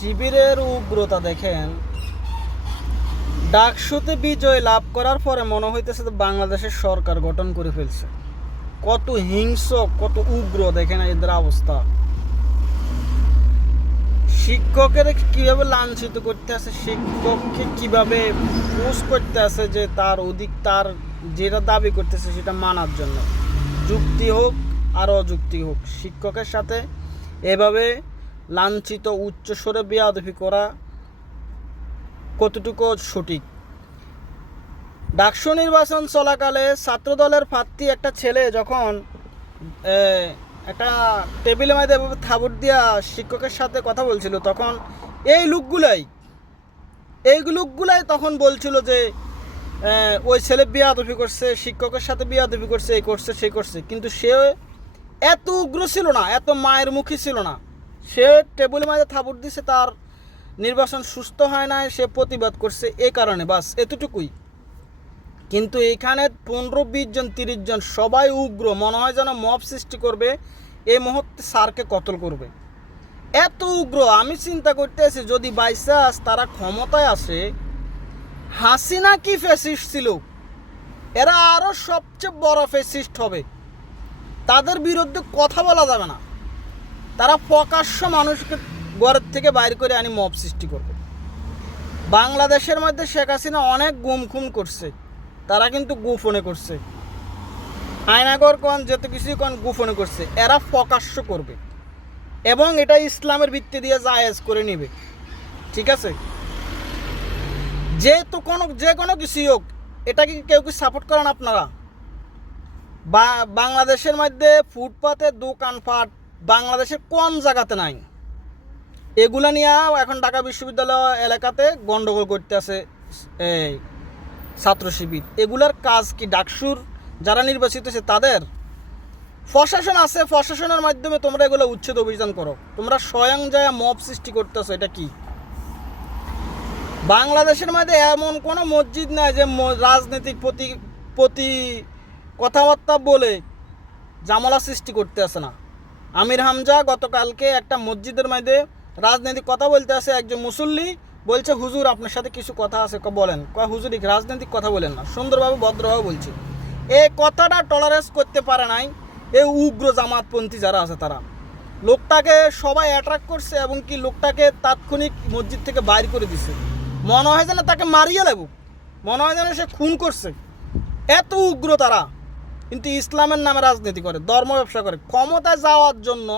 শিবিরের উগ্রতা দেখেন। ডাকসুতে বিজয় লাভ করার পরে মনে হইতেছে তো বাংলাদেশের সরকার গঠন করে ফেলছে। কত হিংস্র, কত উগ্র দেখেন এদের অবস্থা। শিক্ষকের কিভাবে লাঞ্ছিত করতে আছে, শিক্ষককে কিভাবে পোষ করতে আছে যে তার যেটা দাবি করতেছে সেটা মানার জন্য, যুক্তি হোক আর অযুক্তি হোক, শিক্ষকের সাথে এভাবে লাঞ্ছিত উচ্চস্বরে বেয়াদবি করা কতটুকু সঠিক? ডাকসু নির্বাচন চলাকালে ছাত্রদলের প্রার্থী একটা ছেলে যখন একটা টেবিলের মধ্যে এভাবে থাবড় দিয়া শিক্ষকের সাথে কথা বলছিল, তখন এই লোকগুলাই তখন বলছিল যে ওই ছেলে বেয়াদবি করছে, শিক্ষকের সাথে বেয়াদবি করছে, এই করছে সেই করছে। কিন্তু সে এত উগ্র ছিল না, এত মায়ের মুখী ছিল না। সে টেবিলের মধ্যে থাবড় দিছে, তার নির্বাচন সুস্থ হয় নাই, সে প্রতিবাদ করছে এই কারণে, বাস এতটুকুই। কিন্তু এখানে 15-20 জন 30 জন সবাই উগ্র, মনে হয় যেন মব সৃষ্টি করবে, এই মুহূর্তে স্যারকে কতল করবে, এত উগ্র। আমি চিন্তা করতে আছি যদি বাইচান্স তারা ক্ষমতায় আসে, হাসিনা কি ফ্যাসিস্ট ছিল, এরা আরও সবচেয়ে বড় ফ্যাসিস্ট হবে। তাদের বিরুদ্ধে কথা বলা যাবে না, তারা প্রকাশ্য মানুষকে ঘরের থেকে বাইর করে আনি মব সৃষ্টি করবে। বাংলাদেশের মধ্যে শেখ হাসিনা অনেক গুম খুন করছে, তারা কিন্তু গোপনে করছে, আয়নাগর কোন যত কিছুই কোন গোপনে করছে, এরা প্রকাশ্য করবে এবং এটা ইসলামের ভিত্তি দিয়ে জায়েজ করে নেবে। ঠিক আছে, যে কোনো কিছুই হোক, এটা কি কেউ কি সাপোর্ট করেন আপনারা? বাংলাদেশের মধ্যে ফুটপাতে দোকানপাট বাংলাদেশের কোন জায়গাতে নাই? এগুলা নিয়ে এখন ঢাকা বিশ্ববিদ্যালয় এলাকাতে গন্ডগোল করতে আছে এই ছাত্র শিবির। এগুলার কাজ কি? ডাকসুর যারা নির্বাচিত হয়েছে তাদের প্রশাসন আছে, প্রশাসনের মাধ্যমে তোমরা এগুলো উচ্ছেদ অভিযান করো, তোমরা স্বয়ং যায় মব সৃষ্টি করতেছো। এটা কি? বাংলাদেশের মধ্যে এমন কোনো মসজিদ নাই যে রাজনৈতিক প্রতি কথাবার্তা বলে জামালা সৃষ্টি করতে আসে না। আমির হামজা গতকালকে একটা মসজিদের মধ্যে রাজনৈতিক কথা বলতে আসে, একজন মুসল্লি বলছে হুজুর আপনার সাথে কিছু কথা আছে, বলেন। হুজুর রাজনৈতিক কথা বলেন না, সুন্দরভাবে ভদ্রভাবে বলছি। এই কথাটা টলারেন্স করতে পারে নাই এই উগ্র জামাতপন্থী যারা আছে তারা। লোকটাকে সবাই অ্যাট্রাক্ট করছে এবং কি লোকটাকে তাৎক্ষণিক মসজিদ থেকে বাইর করে দিছে। মনে হয় যেন তাকে মারিয়ে লাগব, মনে হয় যেন সে খুন করছে, এত উগ্র তারা। কিন্তু ইসলামের নামে রাজনীতি করে, ধর্ম ব্যবসা করে, ক্ষমতায় যাওয়ার জন্য